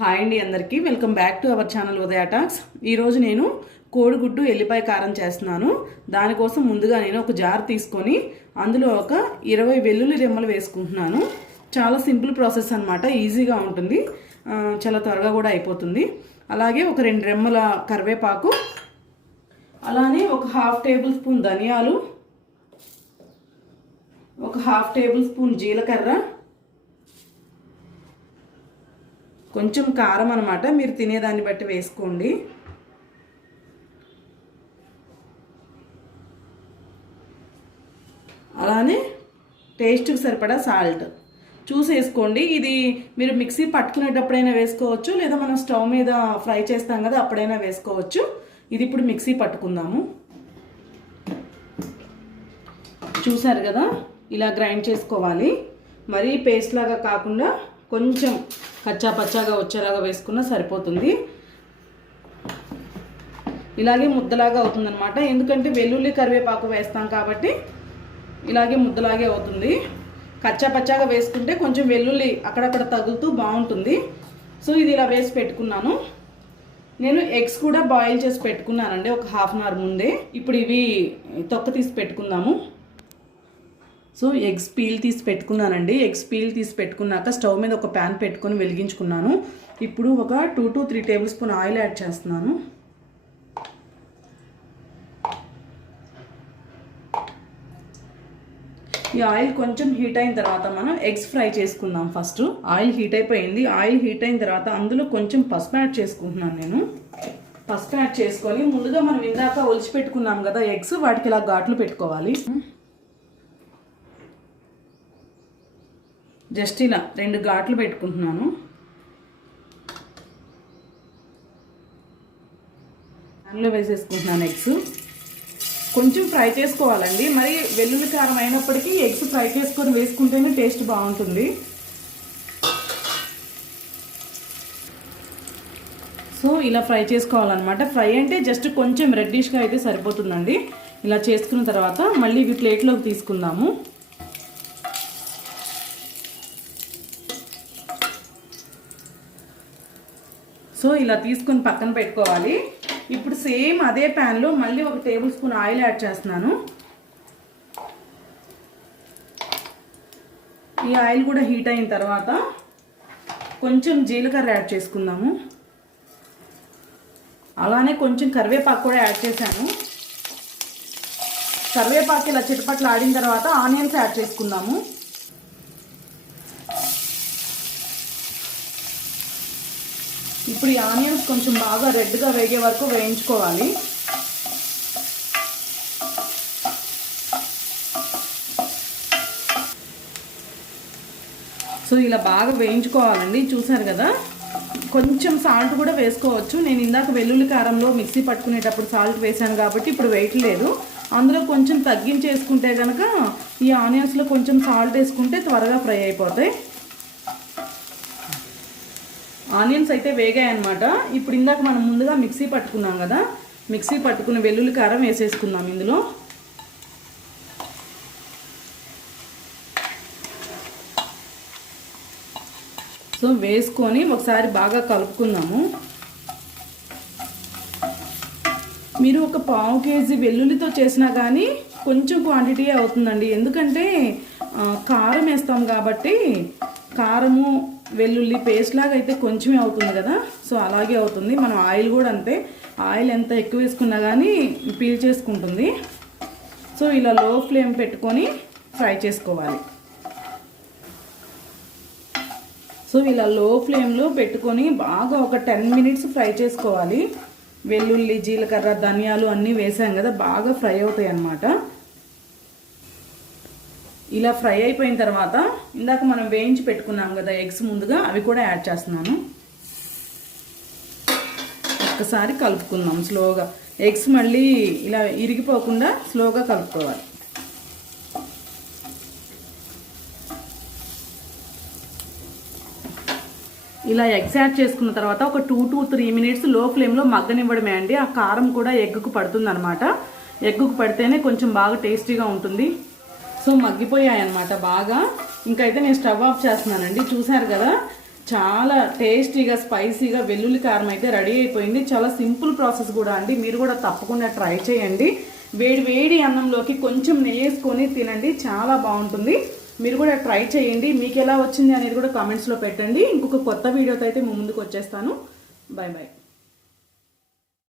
Hi అండి అందరికీ. Welcome back to our channel Udaya Talks. ఈరోజు నేను కోడిగుడ్డు ఎల్లిపాయ కారం చేస్తున్నాను. దానికోసం ముందుగా నేను ఒక జార్ తీసుకొని అందులో ఒక ఇరవై వెల్లుల్లి రెమ్మలు వేసుకుంటున్నాను. చాలా సింపుల్ ప్రాసెస్ అనమాట ఈజీగా ఉంటుంది. చాలా త్వరగా కూడా అయిపోతుంది. అలాగే ఒక రెండు రెమ్మల కరివేపాకు. అలానే ఒక హాఫ్ టేబుల్ స్పూన్ ధనియాలు. ఒక హాఫ్ టేబుల్ స్పూన్ జీలకర్ర. కొంచెం కారం అనమాట మీరు తినేదాన్ని బట్టి వేసుకోండి. అలానే టేస్ట్కి సరిపడా సాల్ట్. చూసేసుకోండి. ఇది మీరు మిక్సీ పట్టుకునేటప్పుడైనా వేసుకోవచ్చు లేదా మనం స్టవ్ మీద ఫ్రై చేస్తాం కదా అప్పుడైనా వేసుకోవచ్చు. ఇది ఇప్పుడు మిక్సీ పట్టుకుందాము. చూసారు కదా? ఇలా గ్రైండ్ చేసుకోవాలి. మరీ పేస్ట్ లాగా కాకుండా కొంచెం కచ్చా పచ్చాగా వచ్చేలాగా వేసుకున్నా సరిపోతుంది. ఇలాగే ముద్దలాగా అవుతుందన్నమాట. ఎందుకంటే వెల్లుల్లి కరివేపాకు వేస్తాం కాబట్టి ఇలాగే ముద్దలాగే అవుతుంది. కచ్చా పచ్చాగా వేసుకుంటే కొంచెం వెల్లుల్లి అక్కడక్కడ తగులుతూ బాగుంటుంది. సో ఇది ఇలా వేసి పెట్టుకున్నాను. నేను ఎగ్స్ కూడా బాయిల్ చేసి పెట్టుకున్నానండి ఒక హాఫ్ అన్ అవర్ ముందే. ఇప్పుడు ఇవి తొక్క తీసి పెట్టుకుందాము. సో ఎగ్స్ పీల్ తీసి పెట్టుకున్నానండి. ఎగ్స్ పీల్ తీసి పెట్టుకున్నాక స్టవ్ మీద ఒక ప్యాన్ పెట్టుకొని వెలిగించుకున్నాను. ఇప్పుడు ఒక two to three tablespoon oil add చేస్తున్నాను. ఈ ఆయిల్ కొంచెం హీట్ అయిన తర్వాత మనం ఎగ్స్ ఫ్రై చేసుకుందాం ఫస్ట్. ఆయిల్ హీట్ అయిపోయింది. ఆయిల్ హీట్ అయిన తర్వాత అందులో కొంచెం పసుపు యాడ్ చేసుకుంటున్నాను నేను. పసుపు యాడ్ చేసుకొని ముందుగా మనం ఇందాక ఒలిచి పెట్టుకున్నాం కదా ఎగ్స్ వాటికి ఇలా ఘాట్లు పెట్టుకోవాలి. జస్ట్ ఇలా రెండు ఘాట్లు పెట్టుకుంటున్నాను. దానిలో వేసేసుకుంటున్నాను ఎగ్స్. కొంచెం ఫ్రై చేసుకోవాలండి. మరి వెల్లుల్లి కారం అయినప్పటికీ ఎగ్స్ ఫ్రై చేసుకొని వేసుకుంటేనే టేస్ట్ బాగుంటుంది. సో ఇలా ఫ్రై చేసుకోవాలన్నమాట. ఫ్రై అంటే జస్ట్ కొంచెం రెడ్డిష్గా అయితే సరిపోతుందండి. ఇలా చేసుకున్న తర్వాత మళ్ళీ ఇవి ప్లేట్లోకి తీసుకుందాము. సో ఇలా తీసుకొని పక్కన పెట్టుకోవాలి. ఇప్పుడు సేమ్ అదే ప్యాన్లో మళ్ళీ ఒక టేబుల్ స్పూన్ ఆయిల్ యాడ్ చేస్తున్నాను. ఈ ఆయిల్ కూడా హీట్ అయిన తర్వాత కొంచెం జీలకర్ర యాడ్ చేసుకుందాము. అలానే కొంచెం కరివేపాకు కూడా యాడ్ చేశాను. కరివేపాకు ఇలా చిటపట్లు ఆడిన తర్వాత ఆనియన్స్ యాడ్ చేసుకుందాము. ఇప్పుడు ఈ ఆనియన్స్ కొంచెం బాగా రెడ్గా వేగే వరకు వేయించుకోవాలి. సో ఇలా బాగా వేయించుకోవాలండి చూసారు కదా? కొంచెం సాల్ట్ కూడా వేసుకోవచ్చు. నేను ఇందాక వెల్లుల్లి కారంలో మిక్సీ పట్టుకునేటప్పుడు సాల్ట్ వేసాను కాబట్టి ఇప్పుడు వేయట్లేదు. అందులో కొంచెం తగ్గించేసుకుంటే కనుక ఈ ఆనియన్స్లో కొంచెం సాల్ట్ వేసుకుంటే త్వరగా ఫ్రై అయిపోతాయి. ఆనియన్స్ అయితే వేగాయి అనమాట ఇప్పుడు ఇందాక మనం ముందుగా మిక్సీ పట్టుకున్నాం కదా మిక్సీ పట్టుకున్న వెల్లుల్లి కారం వేసేసుకుందాం ఇందులో. సో వేసుకొని ఒకసారి బాగా కలుపుకుందాము. మీరు ఒక పావు కేజీ వెల్లుల్లితో చేసినా కానీ కొంచెం క్వాంటిటీ అవుతుందండి. ఎందుకంటే కారం వేస్తాం కాబట్టి కారము వెల్లుల్లి పేస్ట్ లాగా అయితే కొంచెమే అవుతుంది కదా. సో అలాగే అవుతుంది. మనం ఆయిల్ కూడా అంతే. ఆయిల్ ఎంత ఎక్కువ వేసుకున్నా కానీ పీల్ చేసుకుంటుంది సో ఇలా లో ఫ్లేమ్ పెట్టుకొని ఫ్రై చేసుకోవాలి. సో ఇలా లో ఫ్లేమ్లో పెట్టుకొని బాగా ఒక టెన్ మినిట్స్ ఫ్రై చేసుకోవాలి. వెల్లుల్లి జీలకర్ర ధనియాలు అన్నీ వేసాం కదా బాగా ఫ్రై అవుతాయి అన్నమాట ఇలా ఫ్రై అయిపోయిన తర్వాత ఇందాక మనం వేయించి పెట్టుకున్నాం కదా ఎగ్స్ ముందుగా అవి కూడా యాడ్ చేస్తున్నాను. ఒక్కసారి కలుపుకుందాం స్లోగా. ఎగ్స్ మళ్ళీ ఇలా ఇరిగిపోకుండా స్లోగా కలుపుకోవాలి. ఇలా ఎగ్స్ యాడ్ చేసుకున్న తర్వాత ఒక టూ టు త్రీ మినిట్స్లో ఫ్లేమ్లో మగ్గనివ్వడమే అండి. ఆ కారం కూడా ఎగ్గుకు పడుతుంది అనమాట ఎగ్గుకు పడితేనే కొంచెం బాగా టేస్టీగా ఉంటుంది. సో మగ్గిపోయాయి అనమాట బాగా. ఇంకైతే నేను స్టవ్ ఆఫ్ చేస్తున్నానండి. చూసారు కదా? చాలా టేస్టీగా స్పైసీగా వెల్లుల్లి కారం అయితే రెడీ అయిపోయింది. చాలా సింపుల్ ప్రాసెస్ కూడా అండి. మీరు కూడా తప్పకుండా ట్రై చేయండి. వేడి వేడి అన్నంలోకి కొంచెం నెయ్యి వేసుకొని తినండి. చాలా బాగుంటుంది. మీరు కూడా ట్రై చేయండి. మీకు ఎలా వచ్చింది అనేది కూడా కామెంట్స్లో పెట్టండి. ఇంకొక కొత్త వీడియోతో అయితే ముందుకు వచ్చేస్తాను. Bye bye